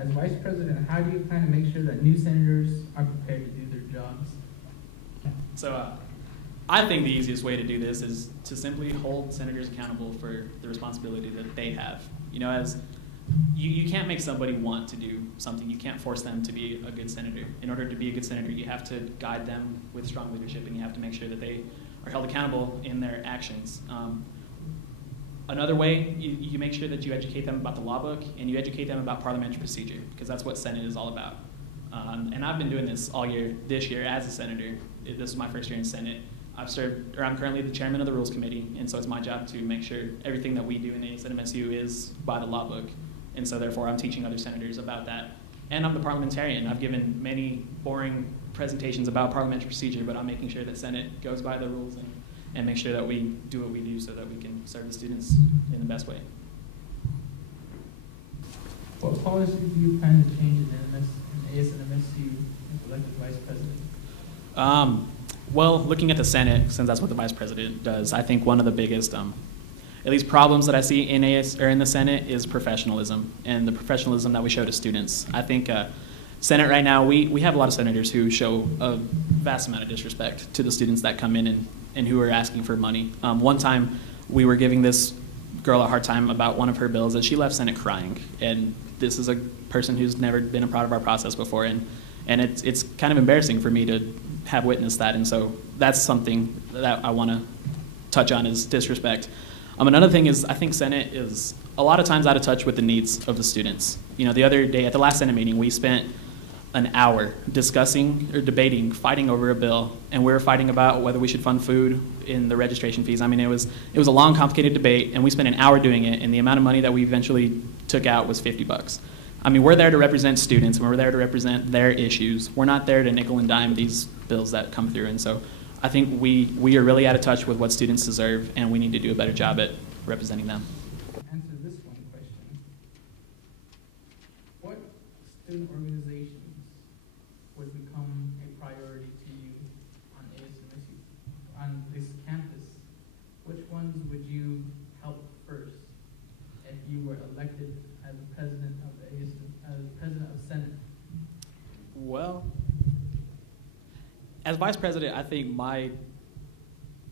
As vice president, how do you plan to make sure that new senators are prepared to do their jobs? So I think the easiest way to do this is to simply hold senators accountable for the responsibility that they have. You know, as you can't make somebody want to do something. You can't force them to be a good senator. In order to be a good senator, you have to guide them with strong leadership, and you have to make sure that they are held accountable in their actions. Another way, you make sure that you educate them about the law book, and you educate them about parliamentary procedure, because that's what Senate is all about. And I've been doing this all year, this year, as a senator. This is my first year in Senate. I'm currently the chairman of the Rules Committee, and so it's my job to make sure everything that we do in ASNMSU is by the law book. And so therefore I'm teaching other senators about that. And I'm the parliamentarian. I've given many boring presentations about parliamentary procedure, but I'm making sure that Senate goes by the rules and make sure that we do what we do so that we can serve the students in the best way. What policy do you plan to change in ASNMSU if elected vice president? Well, looking at the Senate, since that's what the vice president does, I think one of the biggest at least problems that I see in the Senate is professionalism, and the professionalism that we show to students. I think Senate right now, we have a lot of senators who show a vast amount of disrespect to the students that come in and who are asking for money. One time we were giving this girl a hard time about one of her bills, and she left Senate crying. And this is a person who's never been a part of our process before, and it's kind of embarrassing for me to have witnessed that. And so that's something that I want to touch on, is disrespect. Another thing is, I think Senate is a lot of times out of touch with the needs of the students. You know, the other day at the last Senate meeting, we spent an hour discussing or debating, fighting over a bill, and we were fighting about whether we should fund food in the registration fees. I mean, it was a long, complicated debate, and we spent an hour doing it, and the amount of money that we eventually took out was $50. I mean, we're there to represent students, and we're there to represent their issues. We're not there to nickel and dime these bills that come through, and so I think we are really out of touch with what students deserve, and we need to do a better job at representing them. Answer this one question. What student organizations would become a priority to you on ASNMSU, on this campus? Which ones would you help first if you were elected as president of president of Senate? Well, as vice president, I think my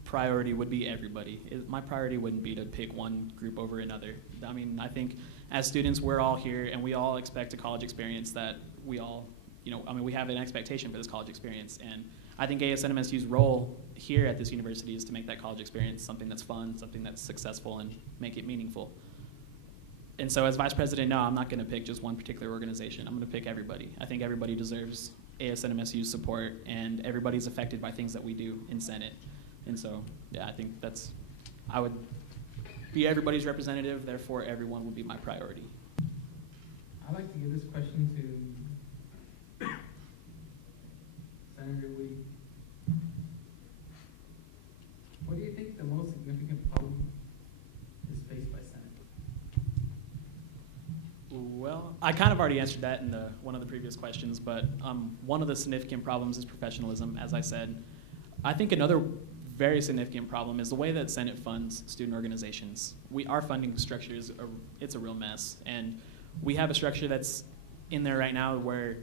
priority would be everybody. My priority wouldn't be to pick one group over another. I mean, I think as students, we're all here, and we all expect a college experience that we all, we have an expectation for this college experience. And I think ASNMSU's role here at this university is to make that college experience something that's fun, something that's successful, and make it meaningful. And so as vice president, no, I'm not going to pick just one particular organization. I'm going to pick everybody. I think everybody deserves ASNMSU's support, and everybody's affected by things that we do in Senate. And so, yeah, I think I would be everybody's representative, therefore everyone would be my priority. I'd like to give this question to Senator Witte. What do you think the most significant problem is faced by Senate? Well, I kind of already answered that in one of the previous questions, but one of the significant problems is professionalism, as I said. I think another very significant problem is the way that Senate funds student organizations. Our funding structure it's a real mess, and we have a structure that's in there right now where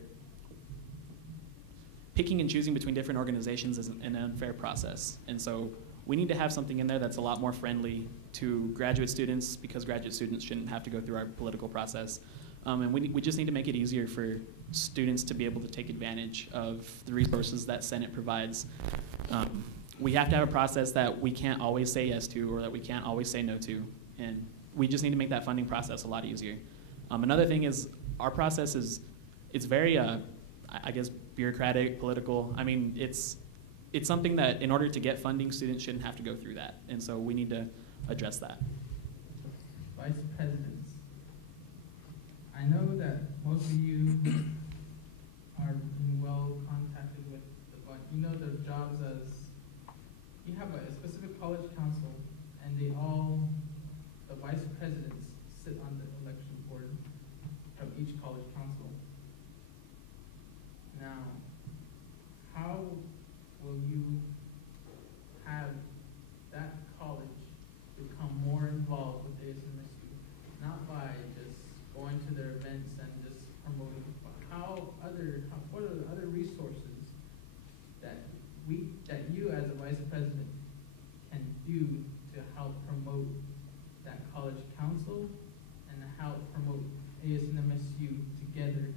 picking and choosing between different organizations is an unfair process. And so we need to have something in there that's a lot more friendly to graduate students, because graduate students shouldn't have to go through our political process. And we just need to make it easier for students to be able to take advantage of the resources that Senate provides. We have to have a process that we can't always say yes to, or that we can't always say no to, and we just need to make that funding process a lot easier. Another thing is, our process it's very, I guess, bureaucratic, political. I mean, it's something that in order to get funding, students shouldn't have to go through that, and so we need to address that. Vice Presidents, I know that most of you are well contacted with their jobs as, you have a specific college council, and the vice presidents sit on the election board from each college council. Now, how will you have that college become more involved with ASNMSU? Not by just going to their events and just promoting what are the other resources that you as a vice president can do to help promote that college council and to help promote ASNMSU together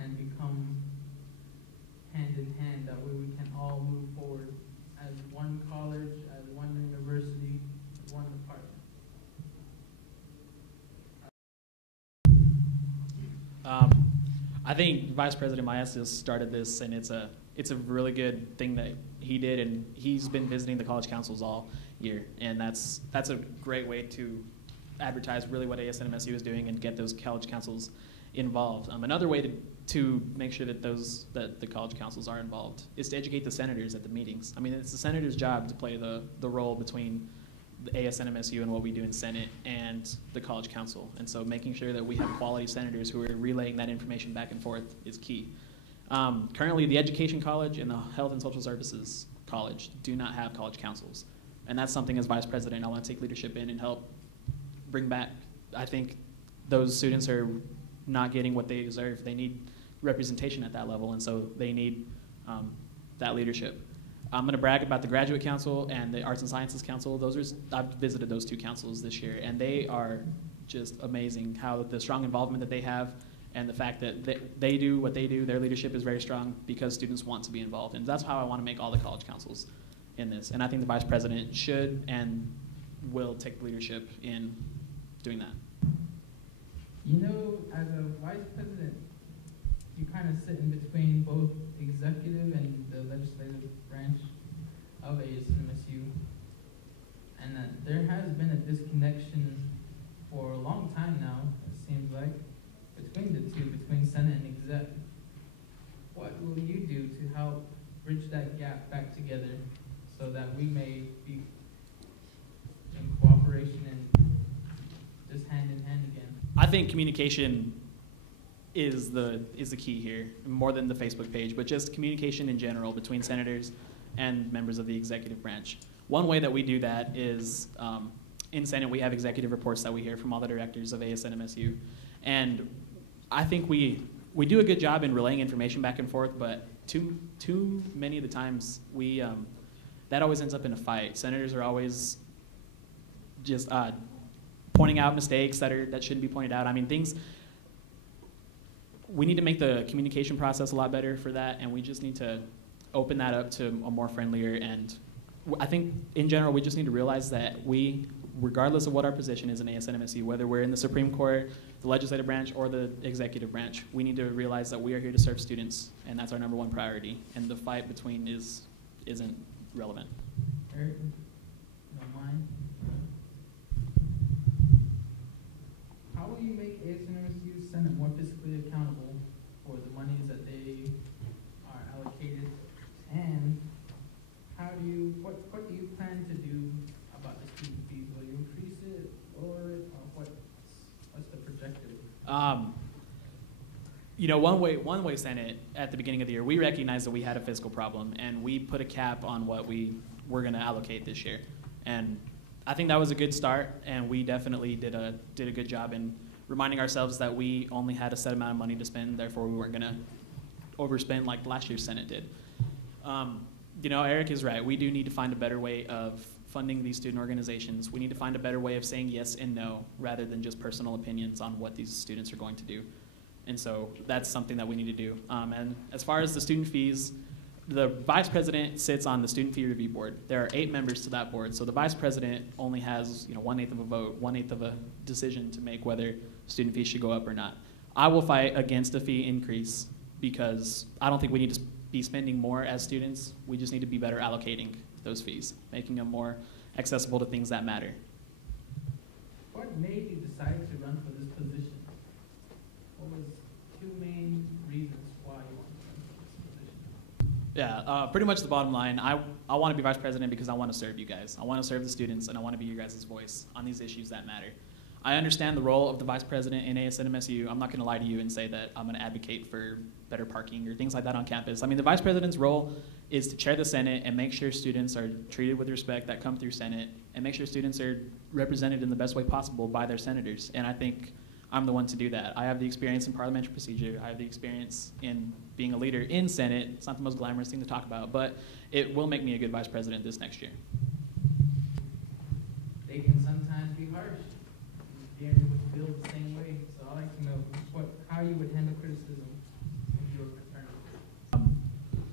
and become hand in hand? That way we can all move forward as one college, as one university, one department. I think Vice President Maestas started this, and it's a really good thing that he did, and he's been visiting the college councils all year, and that's a great way to advertise really what ASNMSU is doing and get those college councils involved. Another way to make sure that the college councils are involved is to educate the senators at the meetings. I mean, it's the senator's job to play the role between the ASNMSU and what we do in Senate and the college council. And so making sure that we have quality senators who are relaying that information back and forth is key. Currently, the Education College and the Health and Social Services College do not have college councils. And that's something as Vice President I want to take leadership in and help bring back. I think those students are not getting what they deserve. They need representation at that level, and so they need that leadership. I'm going to brag about the Graduate Council and the Arts and Sciences Council. I've visited those two councils this year, and they are just amazing. How the strong involvement that they have, and the fact that they do what they do, their leadership is very strong because students want to be involved. And that's how I want to make all the college councils in this. And I think the Vice President should and will take leadership in doing that. You know, as a vice president, you kind of sit in between both executive and the legislative branch of ASNMSU, and that there has been a disconnection for a long time now, it seems like, between the two, between Senate and exec. What will you do to help bridge that gap back together so that we may be in cooperation and just hand in hand again? I think communication is the key here, more than the Facebook page, but just communication in general between senators and members of the executive branch. One way that we do that is in Senate we have executive reports that we hear from all the directors of ASNMSU, and I think we do a good job in relaying information back and forth, but too many of the times that always ends up in a fight. Senators are always just pointing out mistakes that shouldn't be pointed out. I mean, we need to make the communication process a lot better for that, and we just need to open that up to a more friendlier, and I think in general we just need to realize that we, regardless of what our position is in ASNMSU, whether we're in the Supreme Court, the legislative branch, or the executive branch, we need to realize that we are here to serve students, and that's our number one priority, and the fight between isn't relevant. Eric, you don't mind? How will you make ASNMSU Senate more fiscally accountable for the monies that they are allocated? And what do you plan to do about the student fees? Will you increase it, lower it, or what's the projected? You know, one way Senate at the beginning of the year, we recognized that we had a fiscal problem, and we put a cap on what we were going to allocate this year. And I think that was a good start, and we definitely did a good job in reminding ourselves that we only had a set amount of money to spend, therefore we weren't going to overspend like last year's Senate did. You know, Eric is right. We do need to find a better way of funding these student organizations. We need to find a better way of saying yes and no rather than just personal opinions on what these students are going to do. And so that's something that we need to do. And as far as the student fees, the vice president sits on the student fee review board. There are 8 members to that board, so the vice president only has 1/8 of a vote, 1/8 of a decision to make whether student fees should go up or not. I will fight against a fee increase because I don't think we need to be spending more as students. We just need to be better allocating those fees, making them more accessible to things that matter. What made you decide to run for this position? What was 2 main reasons why you wanted to run for this position? Yeah, pretty much the bottom line. I want to be vice president because I want to serve you guys. I want to serve the students, and I want to be your guys' voice on these issues that matter. I understand the role of the vice president in ASNMSU. I'm not going to lie to you and say that I'm going to advocate for better parking or things like that on campus. I mean, the vice president's role is to chair the Senate and make sure students are treated with respect that come through Senate, and make sure students are represented in the best way possible by their senators. And I think I'm the one to do that. I have the experience in parliamentary procedure. I have the experience in being a leader in Senate. It's not the most glamorous thing to talk about, but it will make me a good vice president this next year. They can sometimes be harsh. Steering with the bill the same way. So I'd like to know how you would handle criticism if you were concerned with it.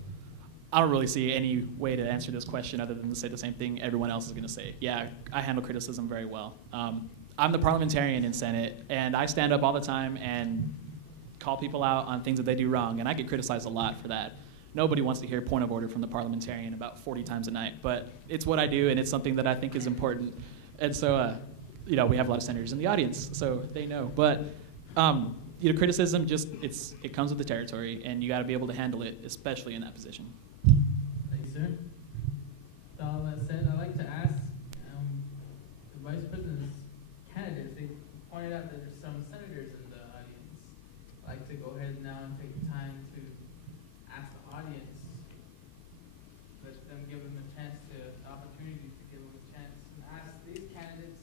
I don't really see any way to answer this question other than to say the same thing everyone else is going to say. Yeah, I handle criticism very well. I'm the parliamentarian in Senate, and I stand up all the time and call people out on things that they do wrong, and I get criticized a lot for that. Nobody wants to hear point of order from the parliamentarian about 40 times a night, but it's what I do, and it's something that I think is important. And so, we have a lot of senators in the audience, so they know. But criticism it comes with the territory, and you got to be able to handle it, especially in that position. Thank you, sir. With all that said, I'd like to ask the vice president's candidates. They pointed out that there's some senators in the audience. I'd like to go ahead now and take the time to ask the audience, let them give them a chance the opportunity to give them a chance and ask these candidates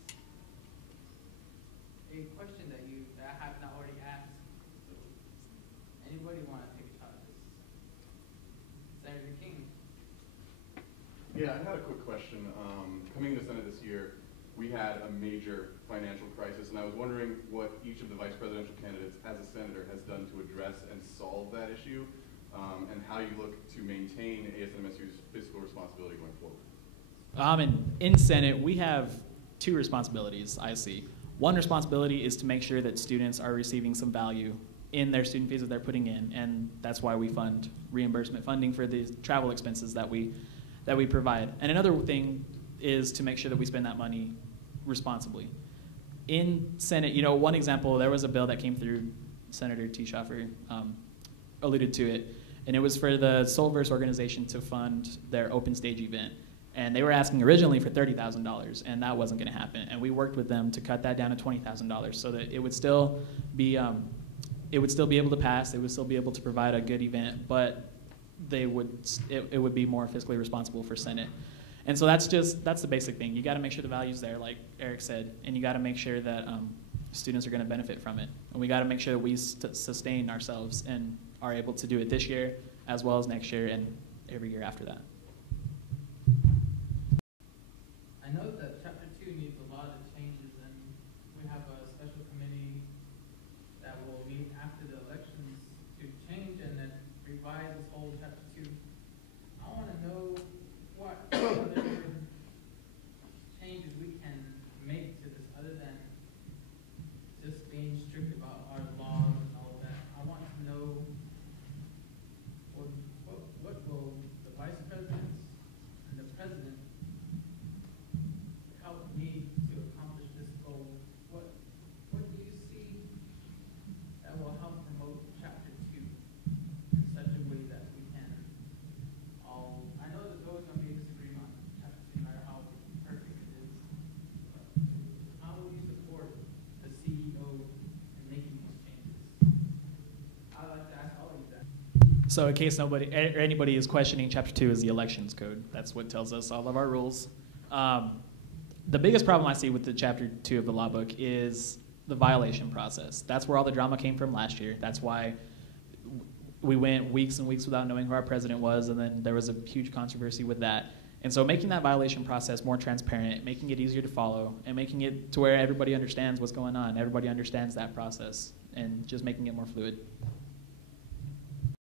a question that I have not already asked. So, anybody want to take a shot at this? Senator King. Yeah, I had a quick question. Coming into Senate this year, we had a major financial crisis, and I was wondering what each of the vice presidential candidates as a senator has done to address and solve that issue, and how you look to maintain ASNMSU's fiscal responsibility going forward. In Senate, we have two responsibilities, I see. One responsibility is to make sure that students are receiving some value in their student fees that they're putting in, and that's why we fund reimbursement funding for the travel expenses that we provide. And another thing is to make sure that we spend that money responsibly. In Senate, one example, there was a bill that came through, Senator T. Schaffer alluded to it, and it was for the Soulverse organization to fund their open stage event. And they were asking originally for $30,000, and that wasn't going to happen. And we worked with them to cut that down to $20,000 so that it would still be able to pass. They would still be able to provide a good event, but it would be more fiscally responsible for Senate. And so that's the basic thing. You got to make sure the value's there, like Eric said, and you got to make sure that students are going to benefit from it. And we got to make sure that we sustain ourselves and are able to do it this year as well as next year and every year after that. I know that Chapter 2 needs a lot of changes, and we have a special committee that will meet after the elections to change and then revise this whole Chapter 2. I want to know what other changes we can make to this other than just being strict about our laws and all of that. I want to know what will the vice presidents and the president help me to accomplish this goal? What do you see that will help promote Chapter 2 in such a way that we can all, I know there's always going to be a disagreement on Chapter 2 no matter how perfect it is, but how will you support the CEO in making these changes? I'd like to ask all of you that. So in case anybody is questioning, Chapter 2 is the elections code. That's what tells us all of our rules. The biggest problem I see with the Chapter 2 of the law book is the violation process. That's where all the drama came from last year. That's why we went weeks and weeks without knowing who our president was, and then there was a huge controversy with that. And so making that violation process more transparent, making it easier to follow, and making it to where everybody understands what's going on, everybody understands that process, and just making it more fluid.